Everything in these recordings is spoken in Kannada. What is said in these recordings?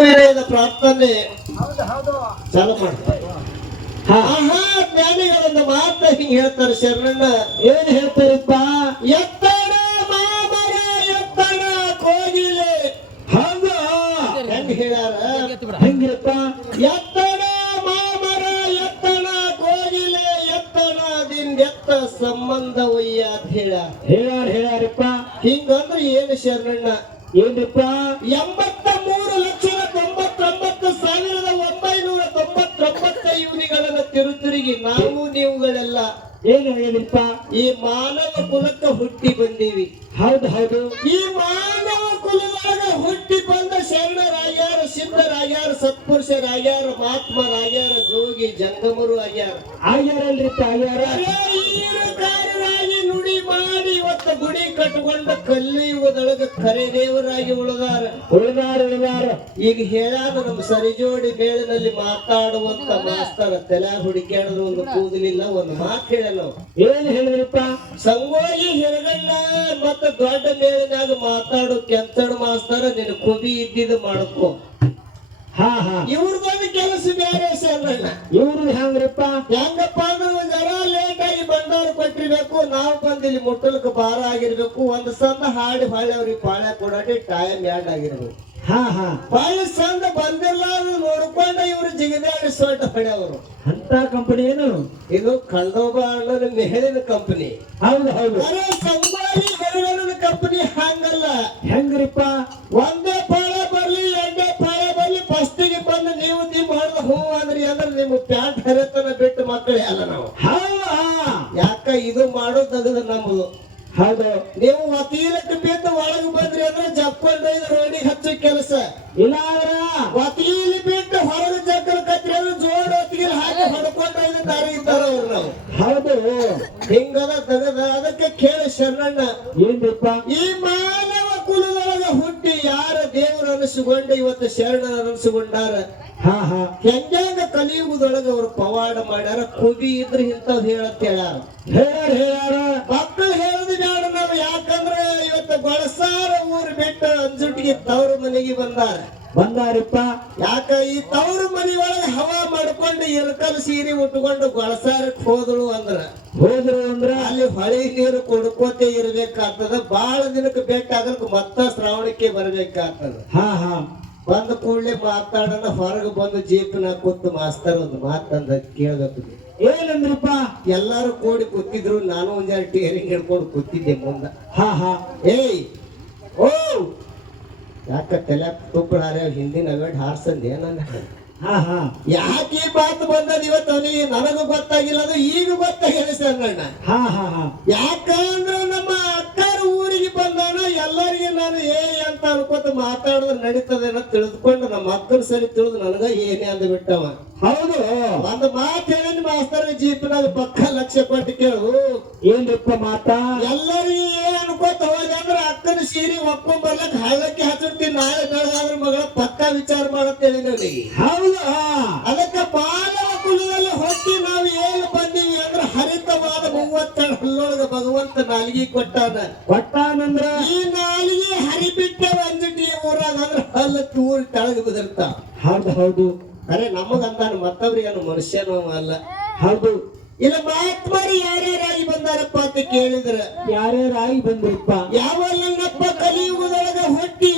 ಪ್ರಾರ್ಥನೆ ಚಾಲು ಮಾಡ್ತಾರೆ. ಜ್ಞಾನಿಗಳನ್ನ ಮಾತ್ರ ಹಿಂಗ್ ಹೇಳ್ತಾರೆ. ಶರಣಣ್ಣ ಏನ್ ಹೇಳ್ತಾರಪ್ಪ? ಎತ್ತಡ ಮಾಮರ ಎತ್ತಡ ಕೋಗಿಲೆ. ಹೌದು, ಹೆಂಗ್ ಹೇಳ್ಯಾರ? ಹೆಂಗಿರಪ್ಪ? ಎತ್ತಡ ಮಾಮರ ಎತ್ತಡ ಕೋಗಿಲೆ ಎತ್ತಡದಿಂದ ಎತ್ತ ಸಂಬಂಧ ಒಯ್ಯ ಅಂತ ಹೇಳ್ಯಾರಪ್ಪ. ಹಿಂಗಂದ್ರೆ ಏನು ಶರಣಣ್ಣ? ಏನ್ರಿಪ್ಪ? 83,99,999 ಯುನಿಗಳನ್ನ ತಿರುಗಿ ನಾವು ನೀವುಗಳೆಲ್ಲ ಏನು ಹೇಳಿಪ್ಪ? ಈ ಮಾನವ ಕುಲಕ್ಕೆ ಹುಟ್ಟಿ ಬಂದೀವಿ. ಹೌದು. ಈ ಮಾನವ ಕುಲದಾಗ ಹುಟ್ಟಿ ಬಂದ ಶರಣರಾಗ್ಯಾರ, ಸಿದ್ಧರಾಗ್ಯಾರ, ಸತ್ಪುರುಷರಾಗ್ಯಾರ, ಮಹಾತ್ಮರಾಗ್ಯಾರ, ಜೋಗಿ ಜಂಗಮರು ಆಗ್ಯಾರಲ್ರಿಪ್ಪ. ಕಾರ್ಯರಾಗಿ ನುಡಿ ಮಾಡಿ ಇವತ್ತು ಗುಡಿ ಕಟ್ಕೊಂಡ ಕಲಿಯುಗದೊಳಗ ಕರೆ ದೇವರಾಗಿ ಉಳಿದಾರ. ಈಗ ಹೇಳಾದ ನಮ್ಮ ಸರಿಜೋಡಿ ಮೇಳಿನಲ್ಲಿ ಮಾತಾಡುವಂತ ಮಾಸ್ತರ ತಲೆ ಹುಡುಕ್ಯಾಡೋದು ಒಂದು ಕೂದಲಿಲ್ಲ, ಒಂದು ಮಾತು ಹೇಳಲ್ಲ. ಏನ್ ಹೇಳಿದ್ರಪ್ಪ? ಸಂಗೋಗಿ ಹಿರಗಣ್ಣ ಮತ್ತ ದೊಡ್ಡ ಮೇಳಿನಾಗ ಮಾತಾಡು ಕೆಂಚಡ ಮಾಸ್ತರ ನಿನ್ ಕುದಿ ಇದ್ದಿದ್ದು ಮಾಡ್ಕೋ. ಇವ್ರದೊಂದು ಕೆಲಸ ಬೇರೆ ಸರ್. ಇವ್ರದ್ದು ಹೆಂಗ್ರಪ್ಪ? ಹೆಂಗಪ್ಪ ಅಂದ್ರೆ ಜರ ಲೇಟ್ ಆಗಿ ಬಂದವ್ರು ಕೊಟ್ಟಿರ್ಬೇಕು, ನಾವು ಬಂದಿಲ್ಲಿ ಮುಟ್ಟಲಕ್ಕೆ ಭಾರ ಆಗಿರ್ಬೇಕು, ಒಂದ್ ಸಂದ ಹಾಡಿ ಹೊಳ್ಳಿ ಅವ್ರಿಗೆ ಪಾಳ್ಯ ಕೊಡೋಟಿ ಟೈಮ್ ಯಾಡ್ ಆಗಿರ್ಬೇಕು. ಬಾಯಿ ಸಂದ ಬಂದಿಲ್ಲ ನೋಡ್ಕೊಂಡ ಇವ್ರು ಜಿಗಿದಾಡಿ ಸೊಟ್ಟ ಹೊಡೆಯವರು. ಅಂತ ಕಂಪನಿ ಏನು ಇದು? ಖಂಡೋಬ ಅನ್ನೋದು ಮೇಲಿನ ಕಂಪನಿ. ಹೌದು. ಅರೆ ಸಂಗೊಳ್ಳಿ ಗರುಡನ ಕಂಪನಿ ಹಂಗಲ್ಲ. ಹೆಂಗ್ರಿಪ್ಪ? ಒಂದೇ ಪಾಳೆ ಬರ್ಲಿ ಎರಡೇ ಪಾಳೆ ಬರ್ಲಿ ಫಸ್ಟಿಗೆ ಬಂದು ನೀವು ಮಾಡಿದ ಹೂ ಅಂದ್ರಿ ಅಂದ್ರೆ ನಿಮ್ಮ ಪ್ಯಾಂಟ್ ಹರಿತನ ಬಿಟ್ಟು ಮಕ್ಕಳೇ ಅಲ್ಲ ನಾವು. ಯಾಕ ಇದು ಮಾಡೋದು ನಮ್ಮದು. ಹೌದು. ನೀವು ವಕೀಲಕ್ಕೆ ಬಿದ್ದು ಒಳಗೆ ಬಂದ್ರಿ ಅಂದ್ರೆ ಜಪ್ಕೊಂಡು ರೋಡಿಗೆ ಹಚ್ಚೋ ಕೆಲಸ ಇಲ್ಲ. ವಕೀಲ ಬಿಟ್ಟು ಹೊರಗೆ ಜಕ್ಕಲ್ ಕತ್ರಿ ಅಂದ್ರೆ ಜೋಡ್ ಹೊತ್ತಿಗೆ ಹಾಕಿ ಹೊಡ್ಕೊಂಡ್ರೆ ದಾರಿ ಇದ್ದಾರ ಅವ್ರು ನಾವು. ಹೌದು. ಹಿಂಗದ ತಗದ ಅದಕ್ಕೆ ಕೇಳಿ ಶರಣಣ್ಣ ಏನ್ರಿಪ್ಪ? ಈ ಮಾನವ ಕುಲದೊಳಗ ಹುಟ್ಟಿ ಯಾರ ದೇವರು ಅನಿಸಿಕೊಂಡು ಇವತ್ತು ಶರಣನ ಅನಿಸಿಕೊಂಡಾರ. ಹೆಂಗ ಕಲಿಯುವುದೊಳಗ ಅವ್ರು ಪವಾಡ ಮಾಡ್ಯಾರ. ಕುದಿ ಇದ್ರೆ ಇಂಥವ್ ಹೇಳತ್ ಹೇಳ್ಯಾರ. ಮಕ್ಕಳು ಹೇಳುದು ಬೇಡ ನಾವು. ಯಾಕಂದ್ರೆ ಇವತ್ತು ಬಳಸಾರ ಊರು ಬಿಟ್ಟು ಅಂಜುಟಿಗೆ ತವ್ರ ಮನೆಗೆ ಬಂದಾರಿಪ್ಪ. ಯಾಕ ಈ ತವ್ರ ಮನಿ ಒಳಗೆ ಹವಾ ಮಾಡ್ಕೊಂಡು ಇರ್ಕಲ್ ಸೀರೆ ಉಟ್ಕೊಂಡು ಬಳಸಾರಕ್ ಹೋದ್ರು ಅಂದ್ರ ಅಲ್ಲಿ ಹೊಳೆ ನೀರು ಕೊಡ್ಕೋತೆ ಇರ್ಬೇಕಾಗ್ತದ. ಬಾಳ ದಿನಕ್ಕೆ ಬೇಕಾಗಕ್ ಮತ್ತ ಶ್ರಾವಣಕ್ಕೆ ಬರ್ಬೇಕಾಗ್ತದ. ಬಂದ ಕೂಡಲೇ ಮಾತಾಡೋಣ. ಹೊರಗೆ ಬಂದು ಜೀಪ್ನ ಕೂತು ಮಾಸ್ತರ್ ಒಂದು ಮಾತಂದ ಕೇಳಬೇಕು. ಏನಂದ್ರಪ್ಪ? ಎಲ್ಲಾರು ಕೂಡಿ ಕೂತಿದ್ರು, ನಾನು ಒಂದೆರಡು ಟೇರಿಂಗ್ ಹಿಡ್ಕೊಂಡು ಕೂತಿದ್ದೆ ಮುಂದ. ಏಯ್ ಓ ಯಾಕ ತಲೆ ತುಪ್ಪಳಾರೆ ಹಿಂದಿನ ಅವೇಟ್ ಹಾರ್ಸಂದೆ ನನ್ನ. ಯಾಕೆ ಮಾತು ಬಂದದ ಇವತ್ತು ಅವನಿಗೆ? ನನಗೂ ಗೊತ್ತಾಗಿಲ್ಲ, ಅದು ಈಗ ಗೊತ್ತಾಗಿದೆ ಸರ್ ನನ್ನ. ಯಾಕಂದ್ರೆ ನಮ್ಮ ಅಕ್ಕರ ಊರಿಗೆ ಬಂದಾನ, ಎಲ್ಲರಿಗೆ ನಾನು ಅಂತ ಅನ್ಕೋತ ಮಾತಾಡಿದ್ರೆ ನಡೀತದೇನ ತಿಳಿದುಕೊಂಡು ನಮ್ಮ ಅಕ್ಕನ ಸರಿ ತಿಳಿದು ನನಗ ಏನೇ ಅಂದ ಬಿಟ್ಟವ. ಹೌದು. ಒಂದು ಮಾತು ಹೇಳಿ ಮಾಸ್ತರ ಜೀಪ್ನಾಗ ಪಕ್ಕ ಲಕ್ಷ ಕೊಟ್ಟು ಕೇಳು. ಏನ್ರಿಪ್ಪ ಮಾತಾ? ಎಲ್ಲರಿಗೆ ಏನ್ ಅನ್ಕೋತ ಹೋದ ಅಂದ್ರೆ ಅಕ್ಕನ ಸೀರೆ ಒಪ್ಕೊಂಡ್ ಬರ್ಲಕ್ ಹಳ್ಳಕ್ಕೆ ಹಚ್ಚಿರ್ತೀನಿ, ನಾಳೆ ಬೆಳಗಾದ್ರ ಮಗಳ ಪಕ್ಕ ವಿಚಾರ ಮಾಡತ್ತೇಳಿ ನನಗೆ. ಹೌದು. ಅದಕ್ಕೆ ಮಾನವ ಕುಲದಲ್ಲಿ ಹೊಟ್ಟಿ ನಾವು ಏನು ಬಂದೀವಿ ಅಂದ್ರೆ ಹರಿತವಾದ 32 ಹಲ್ಲೊಳಗ ಭಗವಂತ ನಾಲಿಗೆ ಕೊಟ್ಟಾನಂದ್ರ ಈ ನಾಲಿಗೆ ಹರಿಬಿಟ್ಟೆ ಒಂದಿಟ್ಟಿ ಊರಾಗ ಅಂದ್ರೆ ಹಲ್ಲ ತೂರಿ ತಳಗ ಬಿದಿರ್ತ. ಹೌದು. ಅರೆ ನಮಗಂತಾನ ಮತ್ತವ್ರಿಗೇನು ಮನುಷ್ಯನೂ ಅಲ್ಲ. ಹೌದು. ಇಲ್ಲ ಮಹಾತ್ಮರು ಯಾರ್ಯಾರಾಗಿ ಬಂದಾರಪ್ಪ ಅಂತ ಕೇಳಿದ್ರ ಯಾರ್ಯಾರಾಗಿ ಬಂದ್ರಪ್ಪ? ಯಾವಲ್ಲಪ್ಪ ಕಲಿಯುಗದೊಳಗ ಹುಟ್ಟಿ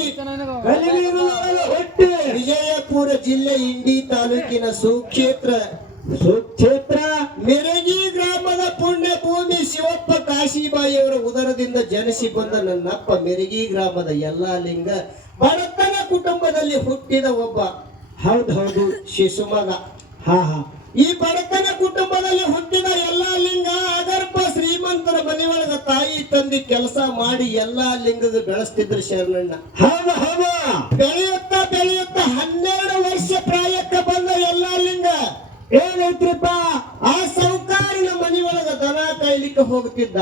ವಿಜಯಪುರ ಜಿಲ್ಲೆ ಇಂಡಿ ತಾಲೂಕಿನ ಸುಕ್ಷೇತ್ರ ಮೆರಗಿ ಗ್ರಾಮದ ಪುಣ್ಯ ಭೂಮಿ ಶಿವಪ್ಪ ಕಾಶಿಬಾಯಿಯವರ ಉದರದಿಂದ ಜನಿಸಿ ಬಂದ ನನ್ನಪ್ಪ ಮೆರಗಿ ಗ್ರಾಮದ ಎಲ್ಲಾ ಲಿಂಗ ಬಡತನ ಕುಟುಂಬದಲ್ಲಿ ಹುಟ್ಟಿದ ಒಬ್ಬ. ಹೌದು ಶಿಶುಮಗ. ಈ ಬಡತನ ಕುಟುಂಬದಲ್ಲಿ ಹುಟ್ಟಿದ ಎಲ್ಲಾ ಲಿಂಗ ಅಗರ್ಭ ಶ್ರೀಮಂತರ ಮನೆಯೊಳಗ ತಾಯಿ ತಂದೆ ಕೆಲಸ ಮಾಡಿ ಎಲ್ಲಾ ಲಿಂಗದ ಬೆಳೆಸ್ತಿದ್ರು ಶರಣಣ್ಣ. ಬೆಳೆಯುತ್ತ 12 ವರ್ಷ ಪ್ರಾಯಕ್ಕೆ ಬಂದ ಎಲ್ಲಾ ಲಿಂಗ ಏನೈತ್ರಿಪ್ಪ? ಆ ಸೌಕಾರಿನ ಮನೆಯೊಳಗ ದನ ಕಾಯ್ಲಿಕ್ಕೆ ಹೋಗ್ತಿದ್ದ.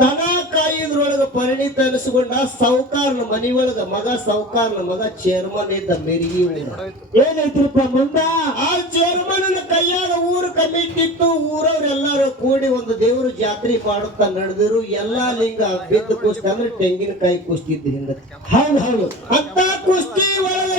ದನ ಕಾಯಿದ್ರೊಳಗ ಪರಿಣಿತ ಅನಿಸಿಕೊಂಡ ಸೌಕಾರನ ಮನೆಯೊಳಗ ಸೌಕಾರನ ಮಗ ಚೇರ್ಮನ್ ಇದ್ದ ಮೆರಗಿ ಒಳಗ. ಏನೈತ್ರಿಪ್ಪ ಮುಂದ? ಆ ಚೇರ್ಮನ್ ಕೈಯಾಗ ಊರು ಕಮಿಟಿ ಇತ್ತು. ಊರವ್ರೆಲ್ಲಾರು ಕೂಡಿ ಒಂದು ದೇವ್ರ ಜಾತ್ರೆ ಮಾಡುತ್ತಾ ನಡೆದಿರು. ಎಲ್ಲಾ ಲಿಂಗ ಬಿದ್ದು ಕುಸ್ತಿ ಅಂದ್ರೆ ತೆಂಗಿನಕಾಯಿ ಕುಸ್ತಿ ಇದ್ದು ಹಿಂದ. ಹೌದು. ಅಂತ ಕುಸ್ತಿ ಒಳಗ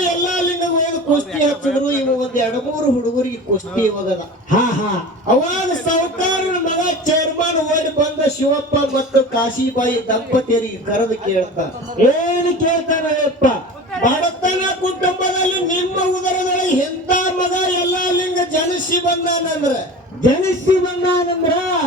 ಕುಸ್ತಿ ಹಚ್ಚಿದ್ರು ಇವ ಒಂದ್ 2-3 ಹುಡುಗರಿಗೆ ಕುಸ್ತಿ ಹೋಗದ. ಹಾ ಹಾ ಅವಾಗ ಸಾವುಕಾರನ ಮಗ ಚೇರ್ಮನ್ ಓಡಿ ಬಂದ ಶಿವಪ್ಪ ಮತ್ತು ಕಾಶಿಬಾಯಿ ದಂಪತಿಯರಿಗೆ ಕರೆದು ಕೇಳ್ತಾನ. ಏನು ಕೇಳ್ತಾನಪ್ಪ? ಬಡತನ ಕುಟುಂಬದಲ್ಲಿ ನಿಮ್ಮ ಉದರದೊಳಗೆ ಎಂತ ಮಗ ಎಲ್ಲಾ ಲಿಂಗ ಜನಿಸಿ ಬಂದಾನಂದ್ರ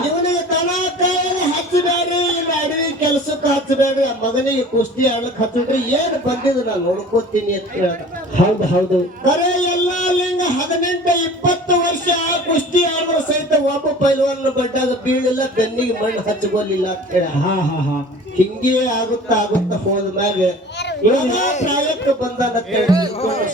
ಇವನಿಗೆ ದನ ಕಾಯಿಲೆ ಹಚ್ಚಬೇಡ್ರಿ, ಇಲ್ಲ ಅಡವಿ ಕೆಲ್ಸಕ್ಕೆ ಹಚ್ಚಬೇಡ್ರಿ, ಆ ಮಗನಿಗೆ ಕುಸ್ತಿ ಆಡಕ್ ಹಚ್ಚಿದ್ರಿ ಏನ್ ಬಂದಿದ್ದು ನಾನು ನೋಡ್ಕೋತೀನಿ ಅಂತ ಹೇಳ್ದ. ಹೌದು ಹೌದು. ಕರೆ ಎಲ್ಲಾ ಲಿಂಗ 18-20 ವರ್ಷ ಕುಸ್ತಿ ಆಡೋ ಸಹಿತ ಒಬ್ಬ ಪೈಲ್ವಾನ್ ಬಡ್ಡಾಗ ಬೀಳಿಲ್ಲ, ಬೆನ್ನಿಗೆ ಮಣ್ಣು ಹಚ್ಚಬೋಲಿಲ್ಲ ಅಂತ ಹೇಳ. ಹಾ ಹಾ ಹಾ ಹಿಂಗೆ ಆಗುತ್ತಾ ಹೋದ ಮ್ಯಾಗ ಪ್ರಾಯಕ್ಕೆ ಬಂದಾನ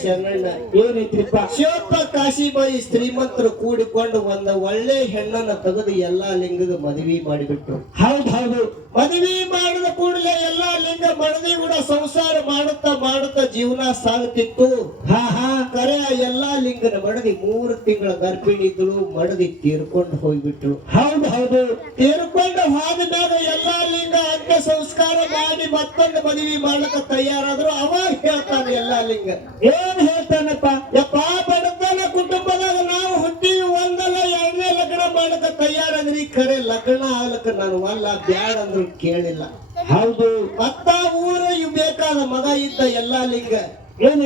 ಶರಣಣ್ಣ. ಏನೈತ್ರಿಪ್ಪ? ಶಿವಪ್ಪ ಕಾಶಿಬಾಯಿ ಶ್ರೀಮಂತರು ಕೂಡಿಕೊಂಡು ಒಂದ ಒಳ್ಳೆ ಹೆಣ್ಣನ್ನ ತೆಗೆದು ಎಲ್ಲಾ ಲಿಂಗದ ಮದುವೆ ಮಾಡಿಬಿಟ್ರು. ಹೌದು ಹೌದು. ಮದುವೆ ಮಾಡಿದ ಕೂಡಲೇ ಎಲ್ಲಾ ಲಿಂಗ ಮಡದಿ ಕೂಡ ಸಂಸಾರ ಮಾಡುತ್ತಾ ಜೀವನ ಸಾಗುತ್ತಿತ್ತು. ಹಾ ಹಾ ಕರೆ ಎಲ್ಲಾ ಲಿಂಗನ ಮಡದಿ 3 ತಿಂಗಳ ಗರ್ಭಿಣಿ ಇದ್ದಳು. ಮಡದಿ ತೀರ್ಕೊಂಡು ಹೋಗ್ಬಿಟ್ರು. ಹೌದು ಹೌದು. ತೀರ್ಕೊಂಡು ಹೋದ ಮ್ಯಾಗ ಎಲ್ಲಾ ಲಿಂಗ ಅಂತ್ಯ ಸಂಸ್ಕಾರ ಮಾಡಿ ಮತ್ತೊಂದು ಮದುವೆ ಮಾಡ್ಲಕ್ಕ ತಯಾರಾದ್ರು. ಅವಾಗ ಹೇಳ್ತಾನೆ ಎಲ್ಲಾ ಲಿಂಗ. ಏನ್ ಹೇಳ್ತಾನಪ್ಪ? ಯಪ್ಪ, ಬಡತನ ಕುಟುಂಬದಾಗ ನಾವು ಹುಟ್ಟಿವಿ, ಒಂದಲ್ಲ 2ನೇ ಲಗ್ನ ಮಾಡಕ ತಯಾರಾದ್ರಿ. ಖರೆ ಲಗ್ನ ಆಗ್ಲಕ್ಕ ನಾನು ವಲ್ಲ ಬ್ಯಾಡ ಅಂದ್ರು ಕೇಳಿಲ್ಲ. ಹೌದು. ಮತ್ತ ಊರ ಬೇಕಾದ ಮಗ ಇದ್ದ ಎಲ್ಲಾ ಲಿಂಗ ಏನು